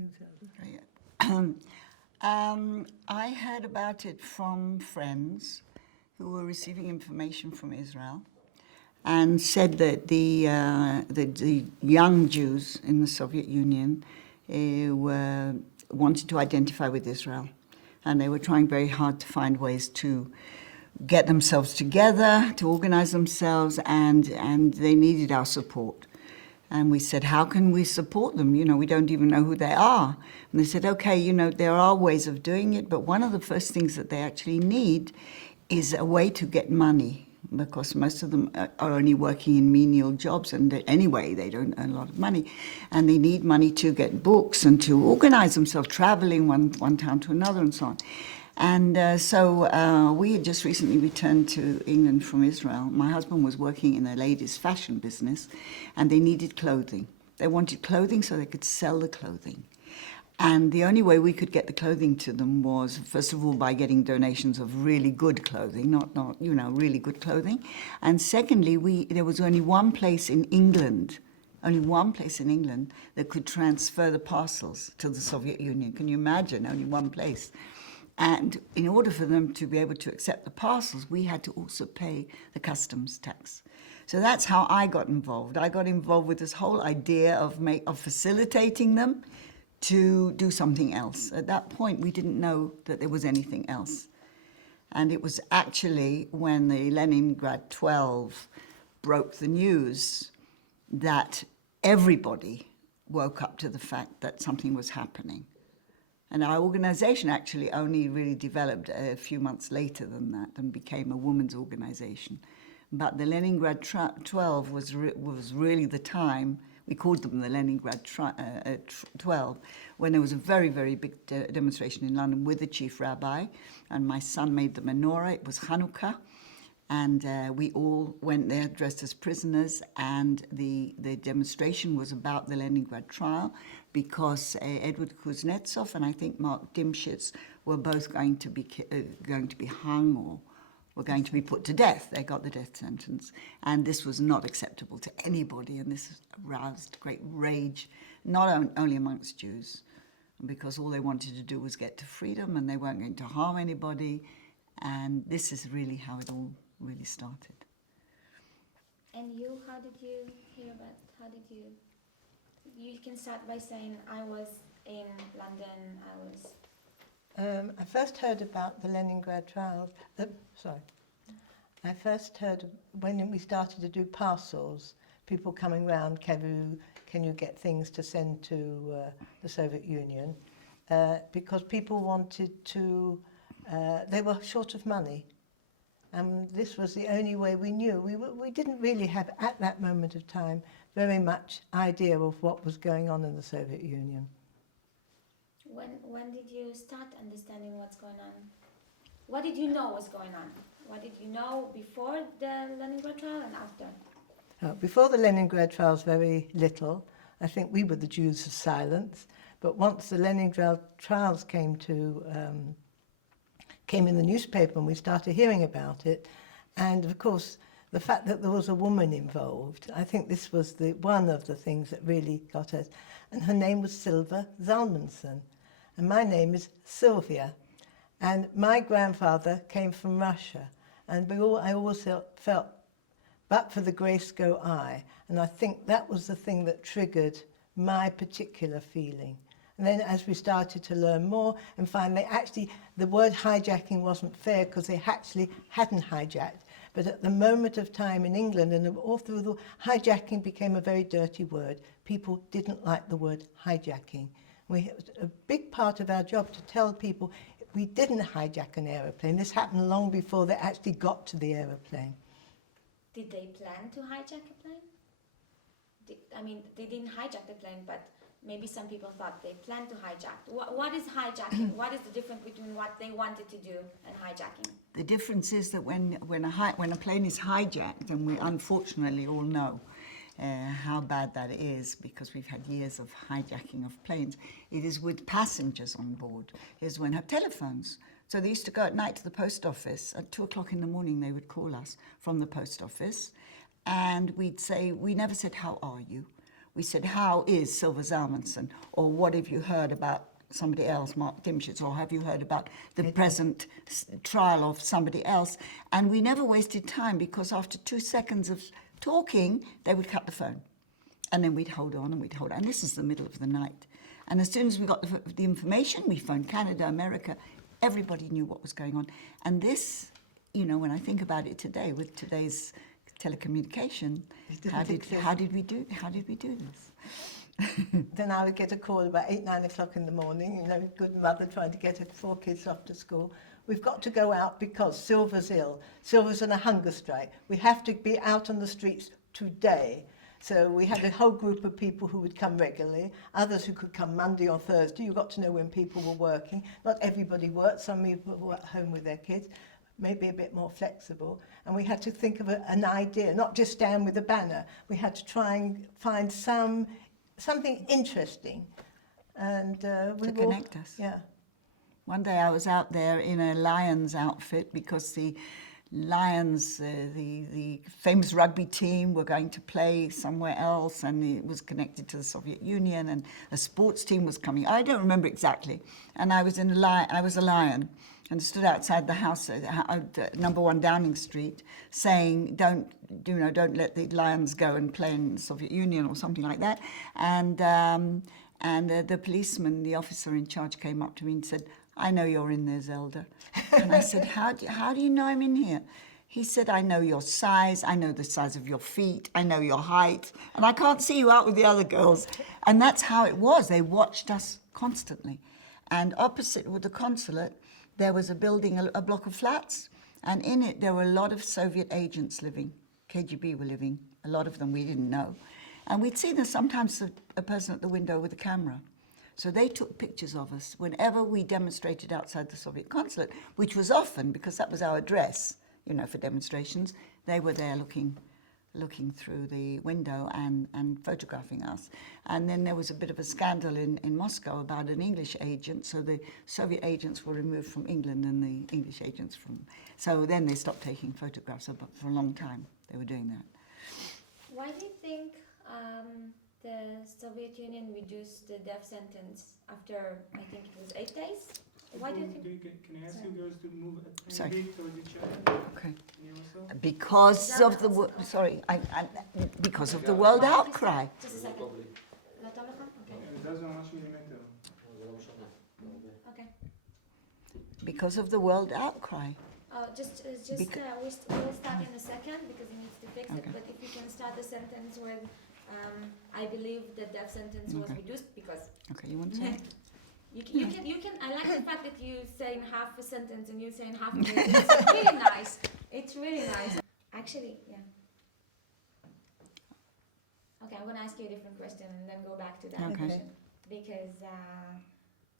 You, Zelda. I heard about it from friends who were receiving information from Israel and said that the young Jews in the Soviet Union wanted to identify with Israel. And they were trying very hard to find ways to get themselves together, to organize themselves, and they needed our support. And we said, how can we support them? You know, we don't even know who they are. And they said, okay, you know, there are ways of doing it, but one of the first things that they actually need is a way to get money, because most of them are only working in menial jobs, and anyway, they don't earn a lot of money. And they need money to get books and to organize themselves, traveling one town to another and so on. And so we had just recently returned to England from Israel. My husband was working in a ladies' fashion business, and they needed clothing. They wanted clothing so they could sell the clothing. And the only way we could get the clothing to them was, first of all, by getting donations of really good clothing, not you know, really good clothing. And secondly, there was only one place in England that could transfer the parcels to the Soviet Union. Can you imagine? Only one place. And in order for them to be able to accept the parcels, we had to also pay the customs tax. So that's how I got involved. I got involved with this whole idea of facilitating them to do something else. At that point, we didn't know that there was anything else. And it was actually when the Leningrad 12 broke the news that everybody woke up to the fact that something was happening. And our organization actually only really developed a few months later than that and became a women's organization. But the Leningrad 12 was really the time, we called them the Leningrad 12, when there was a very, very big demonstration in London with the chief rabbi, and my son made the menorah. It was Hanukkah, and we all went there dressed as prisoners, and the demonstration was about the Leningrad trial, because Edward Kuznetsov and I think Mark Dymshits were both going to be hung or were going to be put to death. They got the death sentence, and this was not acceptable to anybody, and this aroused great rage, not only amongst Jews, because all they wanted to do was get to freedom, and they weren't going to harm anybody, and this is really how it all really started. And you, how did you hear about, you can start by saying, I was in London, I first heard about the Leningrad trials. I first heard when we started to do parcels, people coming round, can you get things to send to the Soviet Union? Because people wanted to, they were short of money. And this was the only way we knew. We didn't really have, at that moment of time, very much idea of what was going on in the Soviet Union. When did you start understanding what's going on? What did you know was going on? What did you know before the Leningrad trial and after? Before the Leningrad trials, very little. I think we were the Jews of silence. But once the Leningrad trials came in the newspaper and we started hearing about it, and of course the fact that there was a woman involved, I think this was one of the things that really got us. And her name was Sylvia Zalmanson, and my name is Sylvia. And my grandfather came from Russia, and I always felt, but for the grace go I. And I think that was the thing that triggered my particular feeling. And then as we started to learn more and find the word hijacking wasn't fair because they actually hadn't hijacked. But at the moment of time in England and all through the hijacking became a very dirty word. People didn't like the word hijacking. A big part of our job to tell people we didn't hijack an aeroplane. This happened long before they actually got to the aeroplane. Did they plan to hijack a plane? They didn't hijack the plane, but maybe some people thought they planned to hijack. What is hijacking? What is the difference between what they wanted to do and hijacking? The difference is that when a plane is hijacked, and we unfortunately all know how bad that is because we've had years of hijacking of planes, it is with passengers on board, is when have telephones. So they used to go at night to the post office. At 2 o'clock in the morning, they would call us from the post office, and we'd say, we never said, how are you? we said, how is Sylvia Zalmanson? Or what have you heard about somebody else, Mark Dymshits? Or have you heard about the present trial of somebody else? And we never wasted time, because after 2 seconds of talking, they would cut the phone. And then we'd hold on and we'd hold on. And this is the middle of the night. And as soon as we got the information, we phoned Canada, America. Everybody knew what was going on. And this, you know, when I think about it today, with today's telecommunication, how did we do this? Then I would get a call about 8, 9 o'clock in the morning, you know, good mother trying to get her 4 kids off to school. We've got to go out because Sylvia's ill. Sylvia's on a hunger strike. We have to be out on the streets today. So we had a whole group of people who would come regularly, others who could come Monday or Thursday. You got to know when people were working. Not everybody worked. Some people were at home with their kids, maybe a bit more flexible. And we had to think of an idea, not just stand with a banner. We had to try and find something interesting. And to connect us. Yeah. One day I was out there in a Lions outfit because the Lions, the famous rugby team, were going to play somewhere else, and it was connected to the Soviet Union, and a sports team was coming. I don't remember exactly. And I was a lion, and stood outside the house at number 1 Downing Street, saying, "Don't let the Lions go and play in the Soviet Union," or something like that. And the policeman, the officer in charge, came up to me and said, "I know you're in there, Zelda." And I said, how do you know I'm in here? He said, "I know your size, I know the size of your feet, I know your height, and I can't see you out with the other girls." And that's how it was. They watched us constantly. And opposite with the consulate, there was a building, a block of flats, and in it there were a lot of Soviet agents living. KGB were living, a lot of them we didn't know. And we'd see them sometimes, a person at the window with a camera. So they took pictures of us whenever we demonstrated outside the Soviet consulate, which was often because that was our address, you know, for demonstrations. They were there looking through the window and photographing us. And then there was a bit of a scandal in Moscow about an English agent. So the Soviet agents were removed from England and the English agents from... So then they stopped taking photographs, but for a long time they were doing that. Why do you think the Soviet Union reduced the death sentence after, I think it was 8 days? Why do you think? Can I ask you girls to move a Sorry. bit towards each other? Okay. You also? Because of the because of the world outcry. Just a second. La telephone? Okay. That's how much millimeter. Okay. Because of the world outcry. We'll start in a second because he needs to fix it. But if you can start the sentence with, I believe the death sentence was reduced because. Okay, you want to say it? You can. I like the fact that you saying half a sentence and you saying half a minute. It's really nice. It's really nice. Actually, yeah. Okay, I'm gonna ask you a different question and then go back to that question because.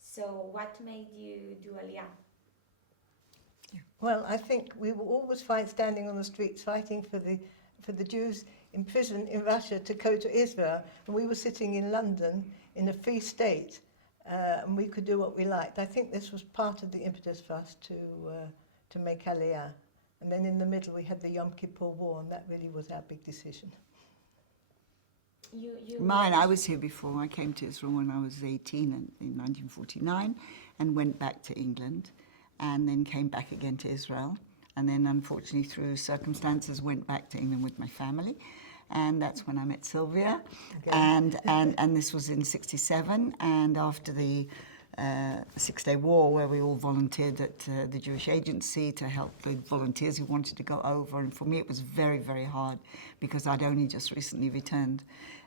So, what made you do Aliyah? Well, I think we were always standing on the streets fighting for the Jews in prison in Russia to go to Israel, and we were sitting in London in a free state, and we could do what we liked. I think this was part of the impetus for us to make Aliyah. And then in the middle we had the Yom Kippur War, and that really was our big decision. I was here before. I came to Israel when I was 18 in 1949 and went back to England and then came back again to Israel. And then, unfortunately, through circumstances, went back to England with my family. And that's when I met Sylvia. Okay. And this was in 1967. And after the Six-Day War, where we all volunteered at the Jewish Agency to help the volunteers who wanted to go over. And for me, it was very, very hard because I'd only just recently returned.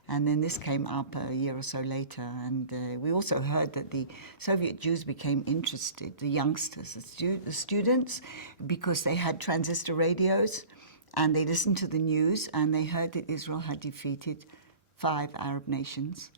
And then this came up a year or so later, and we also heard that the Soviet Jews became interested, the youngsters, the students, because they had transistor radios, and they listened to the news, and they heard that Israel had defeated 5 Arab nations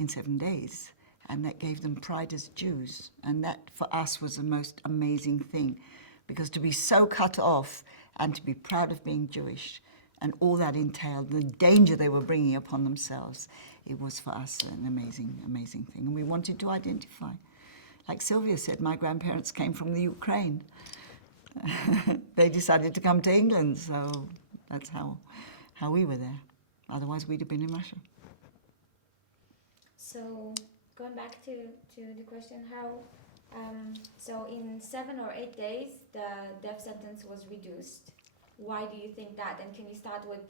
in 7 days, and that gave them pride as Jews. And that, for us, was the most amazing thing, because to be so cut off and to be proud of being Jewish, and all that entailed, the danger they were bringing upon themselves, it was for us an amazing, amazing thing. And we wanted to identify. Like Sylvia said, my grandparents came from the Ukraine. They decided to come to England, so that's how we were there. Otherwise, we'd have been in Russia. So going back to the question, how so in 7 or 8 days the death sentence was reduced. Why do you think that? And can you start with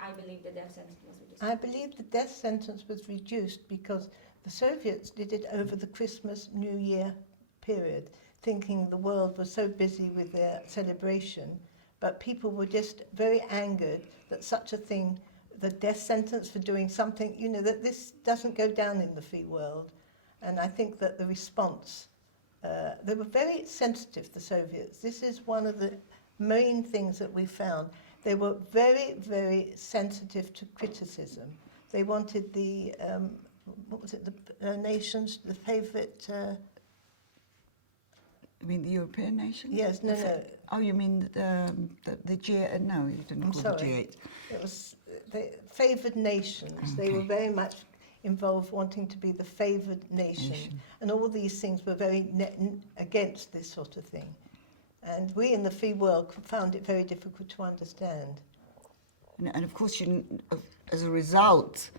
I believe the death sentence was reduced. I believe the death sentence was reduced because the Soviets did it over the Christmas New Year period, thinking the world was so busy with their celebration, but people were just very angered that such a thing, the death sentence for doing something, you know, that this doesn't go down in the free world. And I think that the response, they were very sensitive, the Soviets. This is one of the main things that we found. They were very, very sensitive to criticism. They wanted the, what was it, the nations, the favourite... You mean the European nations? Yes, no, no. Oh, you mean the G8? No, you didn't I'm call sorry. the G8. It was the favoured nations. They were very much involved wanting to be the favoured nation. And all these things were very against this sort of thing. And we in the free world found it very difficult to understand. And of course, as a result,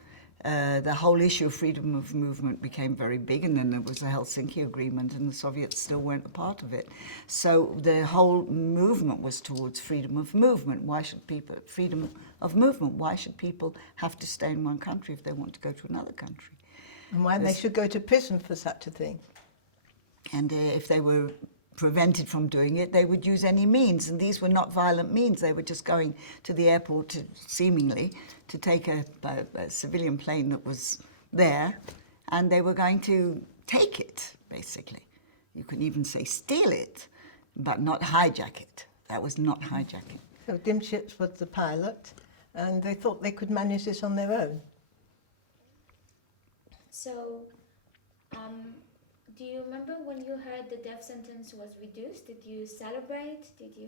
the whole issue of freedom of movement became very big, and then there was the Helsinki Agreement, and the Soviets still weren't a part of it. So the whole movement was towards freedom of movement. Why should people have to stay in one country if they want to go to another country? And why they should go to prison for such a thing. And if they were prevented from doing it, they would use any means, and these were not violent means. They were just going to the airport seemingly to take a civilian plane that was there, and they were going to take it, basically. You can even say steal it, but not hijack it. That was not hijacking. So Dymshits was the pilot, and they thought they could manage this on their own. So, do you remember when you heard the death sentence was reduced? Did you celebrate?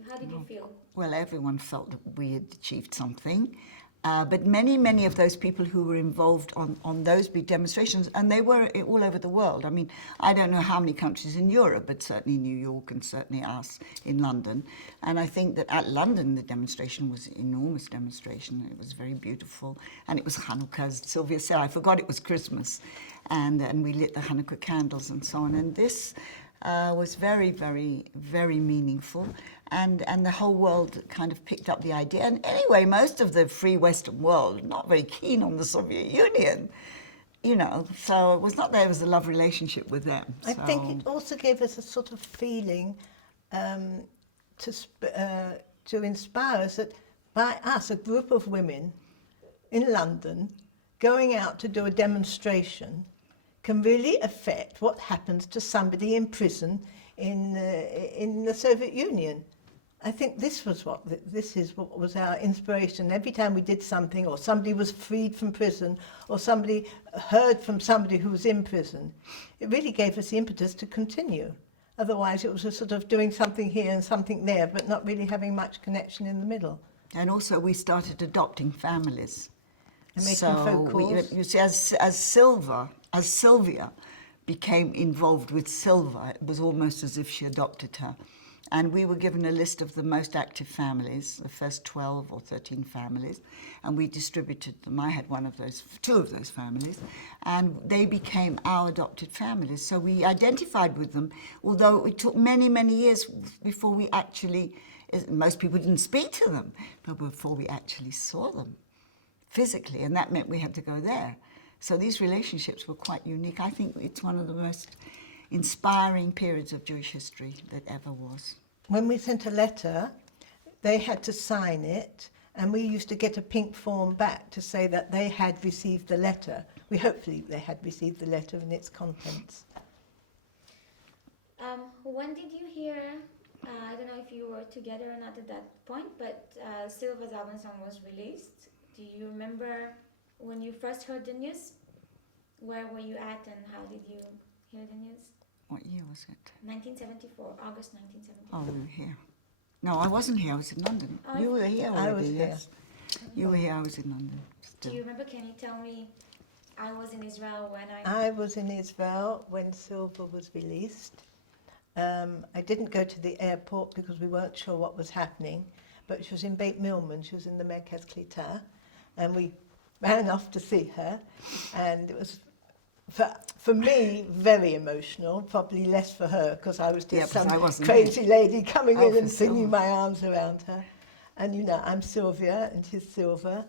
How did you feel? Well, everyone felt that we had achieved something. But many of those people who were involved on those big demonstrations, and they were all over the world. I mean, I don't know how many countries in Europe, but certainly New York and certainly us in London. And I think that at London, the demonstration was an enormous demonstration. It was very beautiful. And it was Hanukkah, as Sylvia said. I forgot it was Christmas. And we lit the Hanukkah candles and so on. And this was very, very, very meaningful. And the whole world kind of picked up the idea. And anyway, most of the free Western world not very keen on the Soviet Union, you know. So it was not there was a love relationship with them. I think it also gave us a sort of feeling to inspire us that by us, a group of women in London, going out to do a demonstration can really affect what happens to somebody in prison in the Soviet Union. I think this is what was our inspiration. Every time we did something, or somebody was freed from prison, or somebody heard from somebody who was in prison, it really gave us the impetus to continue. Otherwise, it was a sort of doing something here and something there, but not really having much connection in the middle. And also, we started adopting families. And making phone calls. You see, as Sylvia became involved with Silva, it was almost as if she adopted her. And we were given a list of the most active families, the first 12 or 13 families, and we distributed them. I had two of those families, and they became our adopted families. So we identified with them, although it took many, many years before we actually, most people didn't speak to them, but before we actually saw them physically, and that meant we had to go there. So these relationships were quite unique. I think it's one of the most inspiring periods of Jewish history that ever was. When we sent a letter, they had to sign it, and we used to get a pink form back to say that they had received the letter. Hopefully they had received the letter and its contents. When did you hear, I don't know if you were together or not at that point, but Sylvia's album song was released. Do you remember when you first heard the news? Where were you at and how did you hear the news? What year was it? 1974, August 1974. Oh, we were here. No, I wasn't here. I was in London. Oh, You were here already, I was here. yes. You were here. I was in London. Still. Do you remember? Can you tell me? I was in Israel when I was in Israel when Sylvia was released. I didn't go to the airport because we weren't sure what was happening, but she was in Beit Milman. She was in the Merkaz Klita, and we ran off to see her, and it was For me, very emotional, probably less for her, because I was Yeah, just 'cause I some wasn't crazy lady coming Oh, in and for flinging Sylvia. my arms around her. And, you know, I'm Sylvia and she's Silver.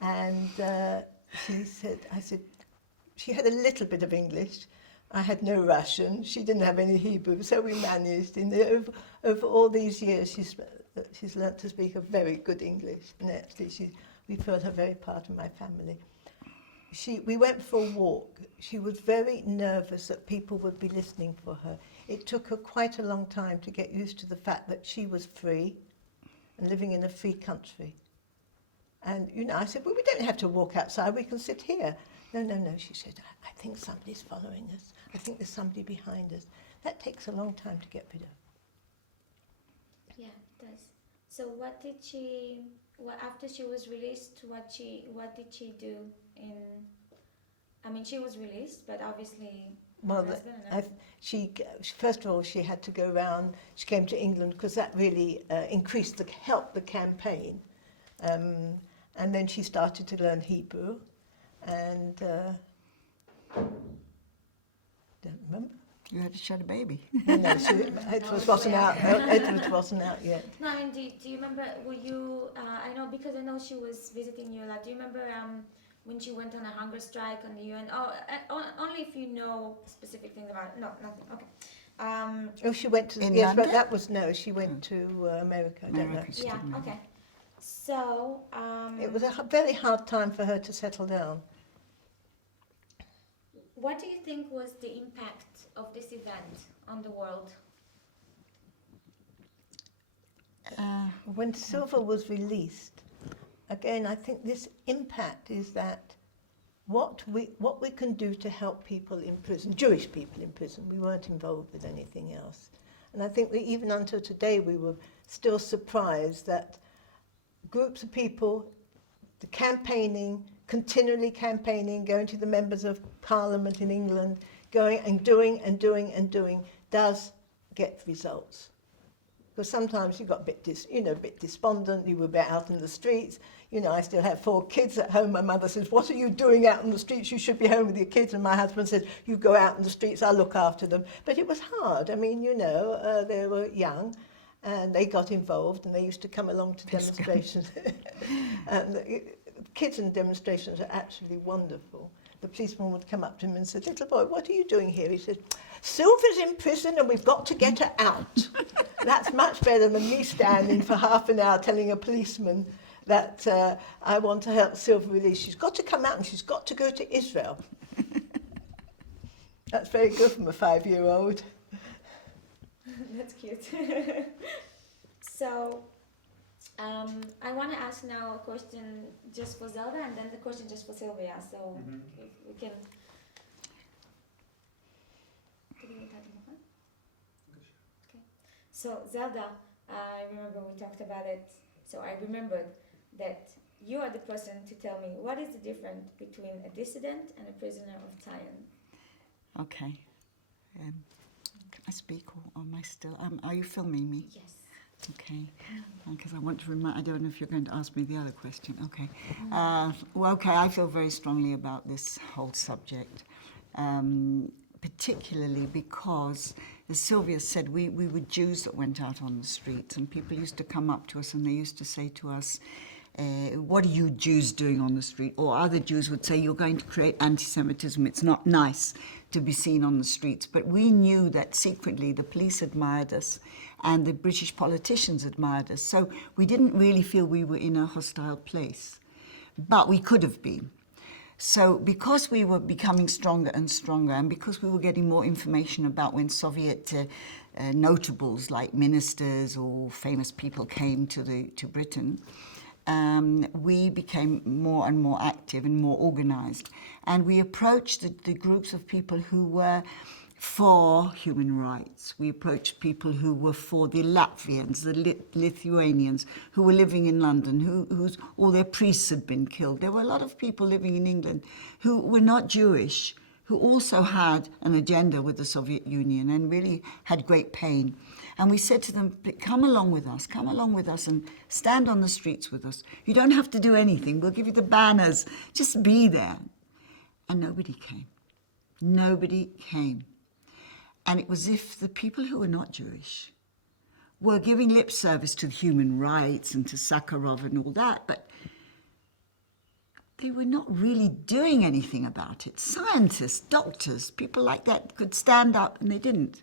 And she said, she had a little bit of English. I had no Russian. She didn't have any Hebrew, so we managed. Over all these years, she's learnt to speak a very good English. And actually, we felt her very part of my family. We went for a walk. She was very nervous that people would be listening for her. It took her quite a long time to get used to the fact that she was free and living in a free country. And, you know, I said, well, we don't have to walk outside, we can sit here. No, she said, I think somebody's following us. I think there's somebody behind us. That takes a long time to get rid of. Yeah, it does. So what did she, after she was released, what did she do in, I mean, she was released, but obviously her Well, husband and first of all, she had to go round. She came to England because that really helped the campaign. And then she started to learn Hebrew, and don't remember. You had to shut a baby. No, Edward wasn't out. Edward wasn't out yet. No, I mean, do you remember, were you, I know, because I know she was visiting you a lot, do you remember when she went on a hunger strike on the UN? Only if you know specific things about it. No, nothing, okay. She went to, In yes, but London? she went to America, I don't know. America, she Yeah, didn't know. okay. So, It was a very hard time for her to settle down. what do you think was the impact of this event on the world? When Silver was released, again, I think this impact is that what we can do to help people in prison, Jewish people in prison, we weren't involved with anything else. And I think that even until today we were still surprised that groups of people, the campaigning, continually campaigning, going to the members of parliament in England, going and doing and doing and doing, does get results. Because sometimes you got a bit despondent, you were a bit out in the streets. You know, I still have 4 kids at home. My mother says, what are you doing out in the streets? You should be home with your kids. And my husband says, you go out in the streets, I'll look after them. But it was hard. I mean, you know, they were young and they got involved and they used to come along to demonstrations. And kids in demonstrations are absolutely wonderful. The policeman would come up to him and say, little boy, what are you doing here? He said, Sylvia's in prison and we've got to get her out. That's much better than me standing for half an hour telling a policeman that I want to help Sylvia release. She's got to come out and she's got to go to Israel. That's very good from a 5-year-old. That's cute. So, I want to ask now a question just for Zelda and then the question just for Sylvia. So, if we can. Okay. So, Zelda, I remember we talked about it. So, I remembered that you are the person to tell me what is the difference between a dissident and a prisoner of Zion. Okay. Can I speak or am I still? Are you filming me? Yes. Okay. Because I want to remind. I don't know if you're going to ask me the other question. Okay. Okay. I feel very strongly about this whole subject, particularly because, as Sylvia said, we were Jews that went out on the streets, and people used to come up to us and they used to say to us, what are you Jews doing on the street? Or other Jews would say, you're going to create anti-Semitism. It's not nice to be seen on the streets. But we knew that secretly the police admired us and the British politicians admired us. So we didn't really feel we were in a hostile place. But we could have been. So because we were becoming stronger and stronger, and because we were getting more information about when Soviet notables like ministers or famous people came to Britain, we became more and more active and more organized. And we approached the groups of people who were for human rights. We approached people who were for the Latvians, the Lithuanians, who were living in London, all their priests had been killed. There were a lot of people living in England who were not Jewish, who also had an agenda with the Soviet Union and really had great pain. And we said to them, come along with us and stand on the streets with us. You don't have to do anything. We'll give you the banners. Just be there. And nobody came. Nobody came. And it was as if the people who were not Jewish were giving lip service to human rights and to Sakharov and all that, but they were not really doing anything about it. Scientists, doctors, people like that could stand up, and they didn't.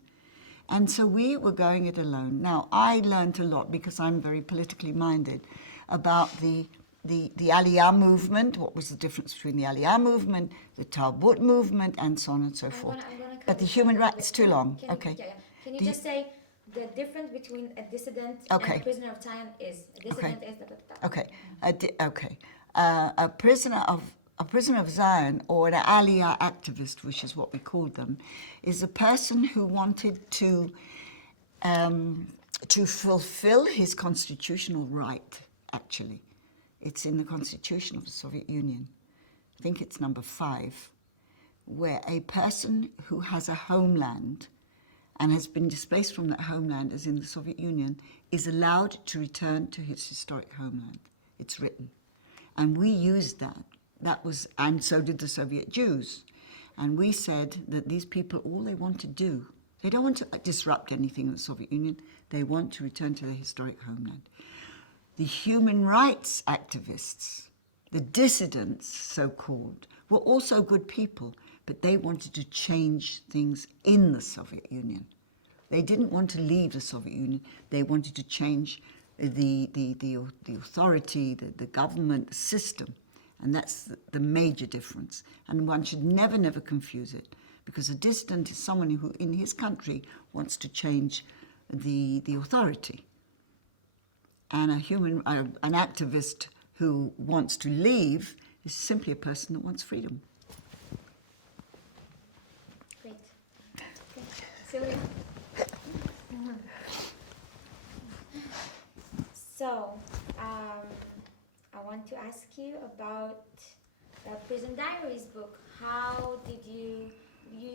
And so we were going it alone. Now, I learned a lot, because I'm very politically minded, about the Aliyah movement, what was the difference between the Aliyah movement, the Talbot movement, and so on and so forth. I'm gonna cut But the this human short a rights, bit. it's too long. Can you- Okay. yeah, yeah. Can you The- just say the difference between a dissident Okay. and a prisoner of Zion is? A dissident is... Okay. A prisoner of Zion, or an Aliyah activist, which is what we called them, is a person who wanted to fulfill his constitutional right. Actually, it's in the Constitution of the Soviet Union. I think it's number 5, where a person who has a homeland and has been displaced from that homeland, as in the Soviet Union, is allowed to return to his historic homeland. It's written. And we used that. And so did the Soviet Jews. And we said that these people, all they want to do, they don't want to disrupt anything in the Soviet Union, they want to return to their historic homeland. The human rights activists, the dissidents, so-called, were also good people, but they wanted to change things in the Soviet Union. They didn't want to leave the Soviet Union. They wanted to change the authority, the government system. And that's the major difference. And one should never confuse it, because a dissident is someone who, in his country, wants to change the authority. And an activist who wants to leave is simply a person that wants freedom. Great. Okay. Sylvia? So, I want to ask you about the Prison Diaries book. How did you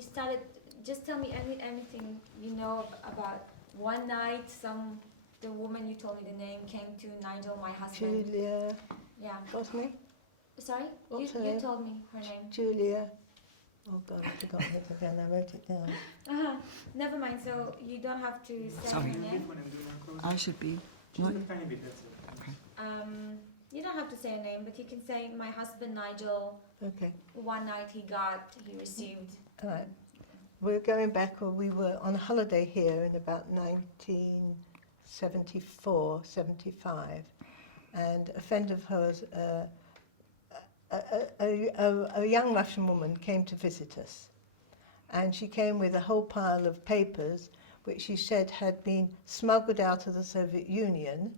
started, just tell me anything you know about one night, the woman you told me the name came to Nigel, my husband. Julia, Yeah. what's her name? Sorry? What's her You name? told me her name. Julia. Oh God, I forgot it again. I wrote it down. Never mind, so you don't have to say Sorry. her name. When I'm doing my closing. I should be... Just What? a tiny bit, that's it. You don't have to say a name, but you can say my husband Nigel, Okay. one night he received. All right. We're going back, or we were on holiday here in about 1974, 75, and a friend of hers, a young Russian woman, came to visit us, and she came with a whole pile of papers which she said had been smuggled out of the Soviet Union.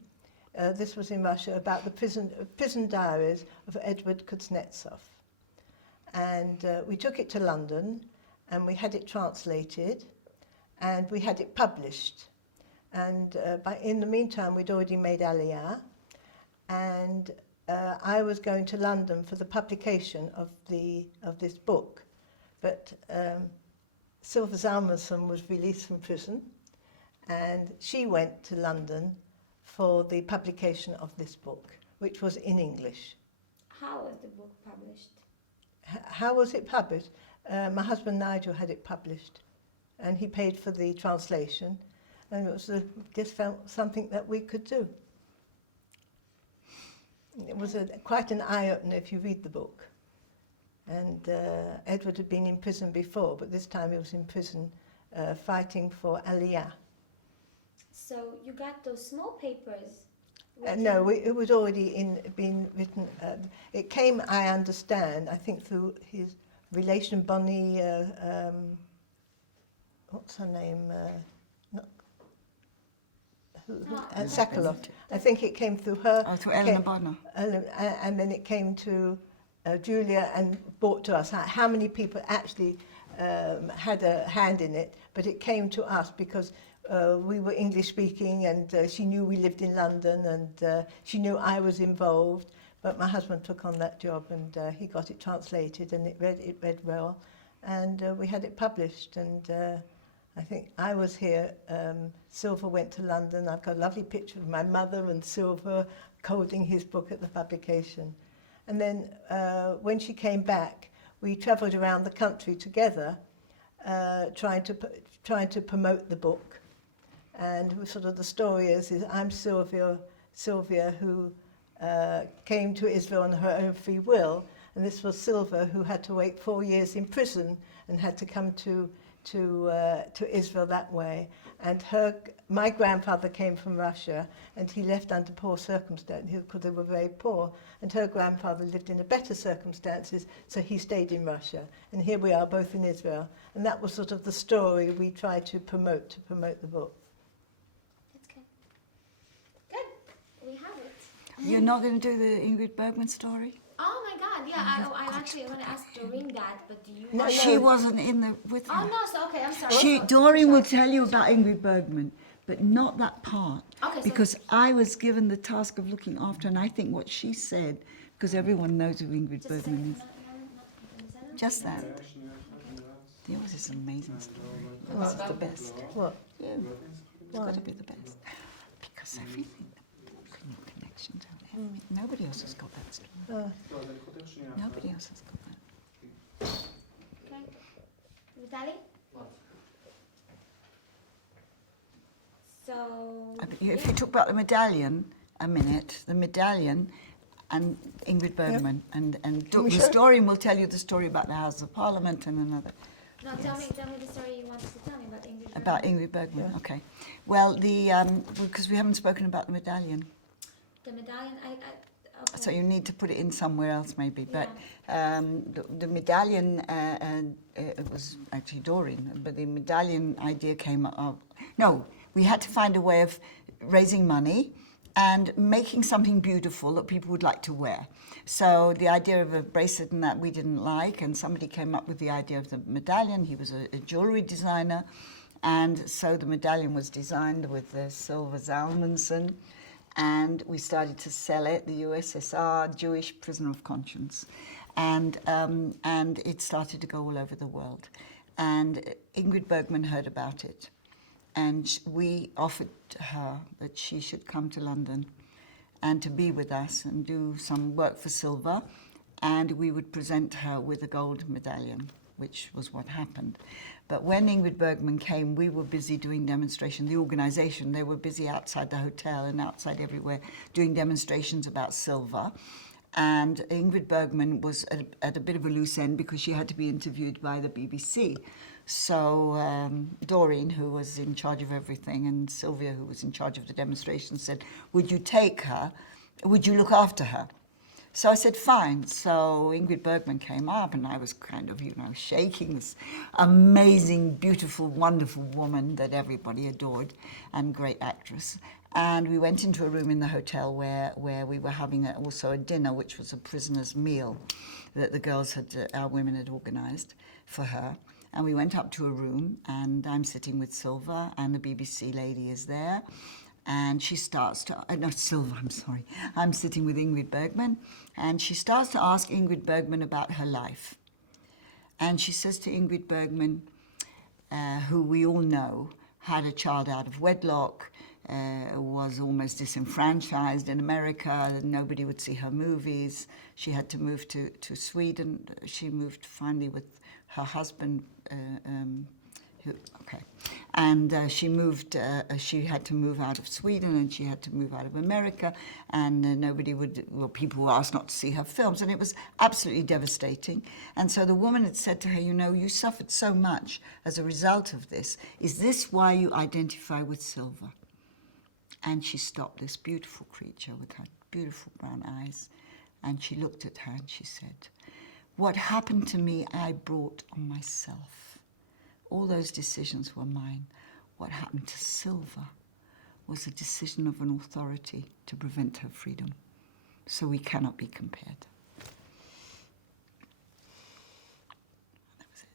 This was in Russia, about the prison diaries of Edward Kuznetsov. And we took it to London, and we had it translated, and we had it published. And in the meantime, we'd already made Aliyah, and I was going to London for the publication of this book. But Sylvia Zalmanson was released from prison, and she went to London for the publication of this book, which was in English. How was the book published? How was it published? My husband Nigel had it published, and he paid for the translation, and it was just felt something that we could do. It was quite an eye-opener if you read the book. And Edward had been in prison before, but this time he was in prison fighting for Aliyah. So you got those small papers? No, it was already been written. It came, I understand, I think through his relation, Bonnie, what's her name? Sakharov. I think it came through her. Oh, through Elena Bonner. And then it came to Julia and brought to us. How many people actually had a hand in it, but it came to us because we were English speaking, and she knew we lived in London, and she knew I was involved, but my husband took on that job, and he got it translated, and it read well, and we had it published, and I think I was here. Sylvia went to London. I've got a lovely picture of my mother and Sylvia holding his book at the publication. And then when she came back, we travelled around the country together, trying to promote the book. And sort of the story is I'm Sylvia, who came to Israel on her own free will, and this was Sylvia, who had to wait 4 years in prison and had to come to Israel that way. And my grandfather came from Russia, and he left under poor circumstances because they were very poor. And her grandfather lived in better circumstances, so he stayed in Russia. And here we are, both in Israel. And that was sort of the story we tried to promote the book. That's good. Good. We have it. You're not going to do the Ingrid Bergman story? Oh my God! Yeah, I actually want to ask Doreen that, but do you? No, have- She wasn't in the with her. Oh no! So okay, I'm sorry. Doreen will tell you about Ingrid Bergman, but not that part. Okay, so- Because I was given the task of looking after, and I think what she said, because everyone knows who Ingrid Just a Bergman second. is. Just that. Właśnie, Yours is an amazing story. What? Yours is the best. What? Yeah, it's got to be the best. Because everything, your connections, everything. Nobody else has got that story. Nobody else has got that. Okay. Vitaly? So. If you talk about the medallion a minute, the medallion and Ingrid Bergman, and we show it? Doreen will tell you the story about the House of Parliament and another. No, tell me the story you wanted to tell me about Ingrid. About Bergman. Ingrid Bergman, Yeah. okay. Well, because we haven't spoken about the medallion, The medallion. Okay. so you need to put it in somewhere else maybe. But the medallion, it was actually Doreen, but the medallion idea came up. No, we had to find a way of raising money and making something beautiful that people would like to wear. So the idea of a bracelet and that we didn't like, and somebody came up with the idea of the medallion. He was a jewellery designer, and so the medallion was designed with Sylvia Zalmanson, and we started to sell it, the USSR, Jewish prisoner of conscience. And it started to go all over the world. And Ingrid Bergman heard about it. And we offered her that she should come to London and to be with us and do some work for Sylvia, and we would present her with a gold medallion, which was what happened. But when Ingrid Bergman came, we were busy doing demonstration. The organisation, they were busy outside the hotel and outside everywhere doing demonstrations about Sylvia. And Ingrid Bergman was at a bit of a loose end because she had to be interviewed by the BBC. So Doreen, who was in charge of everything, and Sylvia, who was in charge of the demonstration, said, would you take her? Would you look after her? So I said, fine. So Ingrid Bergman came up, and I was kind of, shaking, this amazing, beautiful, wonderful woman that everybody adored, and great actress. And we went into a room in the hotel where we were having also a dinner, which was a prisoner's meal that the girls our women had organised for her. And we went up to a room, and I'm sitting with Sylvia, and the BBC lady is there. And she starts to, no, Sylvia, I'm sorry. I'm sitting with Ingrid Bergman, and she starts to ask Ingrid Bergman about her life. And she says to Ingrid Bergman, who we all know, had a child out of wedlock, was almost disenfranchised in America, nobody would see her movies. She had to move to Sweden. She moved finally with her husband, and she moved. She had to move out of Sweden, and she had to move out of America, and people were asked not to see her films, and it was absolutely devastating. And so the woman had said to her, you suffered so much as a result of this. Is this why you identify with Sylvia? And she stopped, this beautiful creature with her beautiful brown eyes, and she looked at her and she said, what happened to me, I brought on myself. All those decisions were mine. What happened to Sylvia was a decision of an authority to prevent her freedom. So we cannot be compared. That was it.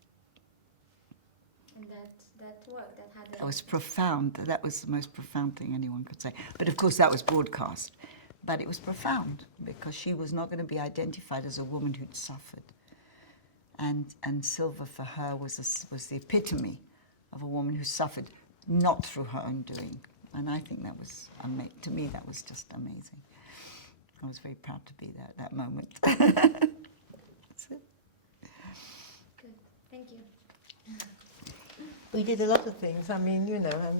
And that worked. That was profound. That was the most profound thing anyone could say. But of course that was broadcast. But it was profound because she was not going to be identified as a woman who'd suffered. And Sylvia for her was the epitome of a woman who suffered not through her own doing. And I think that was, to me, that was just amazing. I was very proud to be there at that moment. That's it. We did a lot of things. I mean, you know,